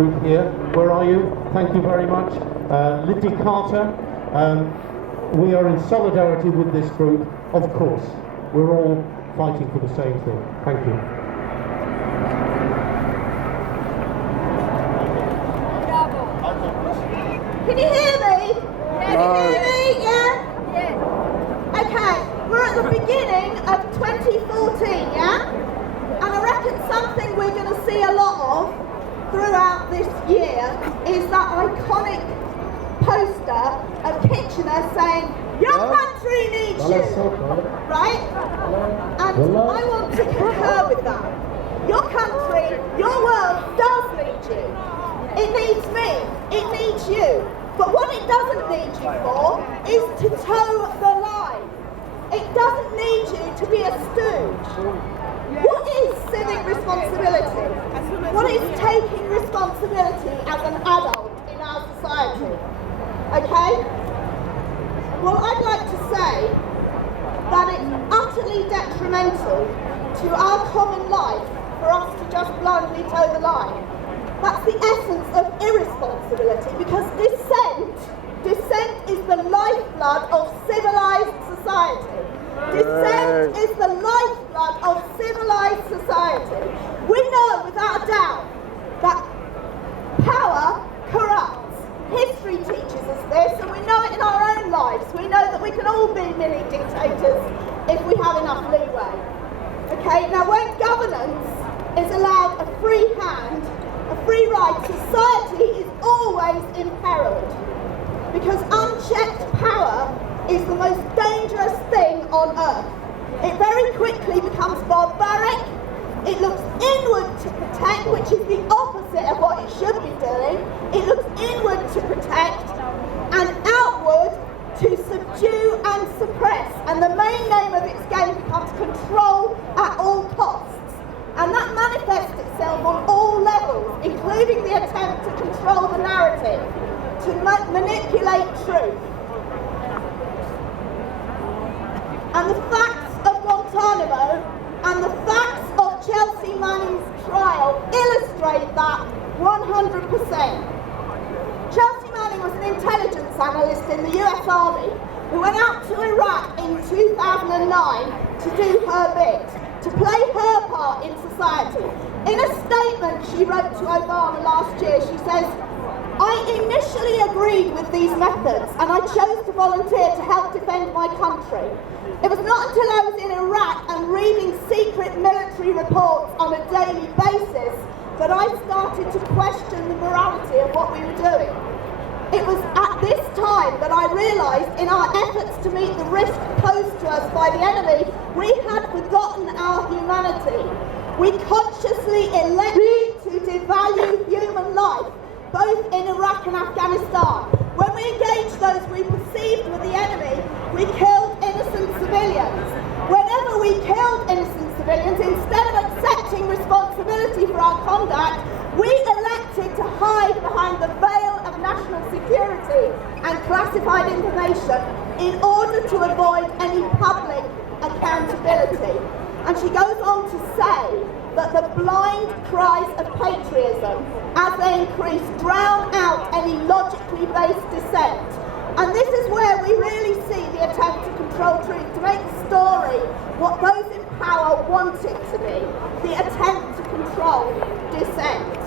Here, where are you? Thank you very much. Lindi Carter, we are in solidarity with this group, of course. We're all fighting for the same thing. Thank you. Can you hear me? Can you hear me? Yeah? Yeah. Okay, we're at the beginning of 2014, yeah? And I reckon something we're going to see a lot of throughout this year is that iconic poster of Kitchener saying, "Your country needs you," right? And I want to concur with that. Your country, your world does need you. It needs me, it needs you. But what it doesn't need you for is to toe the line. It doesn't need you to be a stooge. What is civic responsibility? What is taking responsibility as an adult in our society? Okay? Well, I'd like to say that it's utterly detrimental to our common life for us to just blindly toe the line. That's the essence of irresponsibility, because dissent is the lifeblood of civilized society. Dissent is the lifeblood of civilized society. We know without a doubt that power corrupts. History teaches us this, and we know it in our own lives. We know that we can all be mini dictators if we have enough leeway. Okay, now when governance is allowed a free hand, a free ride, society is always imperiled, because unchecked power is the most dangerous thing on earth. It very quickly becomes barbaric. It looks inward to protect, which is the opposite of what it should be doing. It looks inward to protect and outward to subdue and suppress. And the main name of its game becomes control at all costs. And that manifests itself on all levels, including the attempt to control the narrative, to manipulate truth. And the facts of Guantánamo and the facts of Chelsea Manning's trial illustrate that 100%. Chelsea Manning was an intelligence analyst in the US Army who went out to Iraq in 2009 to do her bit, to play her part in society. In a statement she wrote to Obama last year, she says, "I initially agreed with these methods and I chose to volunteer to help defend my country. It was not until I was in Iraq and reading secret military reports on a daily basis that I started to question the morality of what we were doing. It was at this time that I realised in our efforts to meet the risk posed to us by the enemy, we had forgotten our humanity. We consciously elected to devalue human life, both in Iraq and Afghanistan. When we engaged those we perceived were the enemy, we killed innocent civilians. Whenever we killed innocent civilians, instead of accepting responsibility for our conduct, we elected to hide behind the veil of national security and classified information in order to avoid any public accountability." And she goes on to say that the blind cries of patriotism, as they increase, drown out any logically based dissent. And this is where we really see the attempt to control truth, to make the story what those in power want it to be, the attempt to control dissent.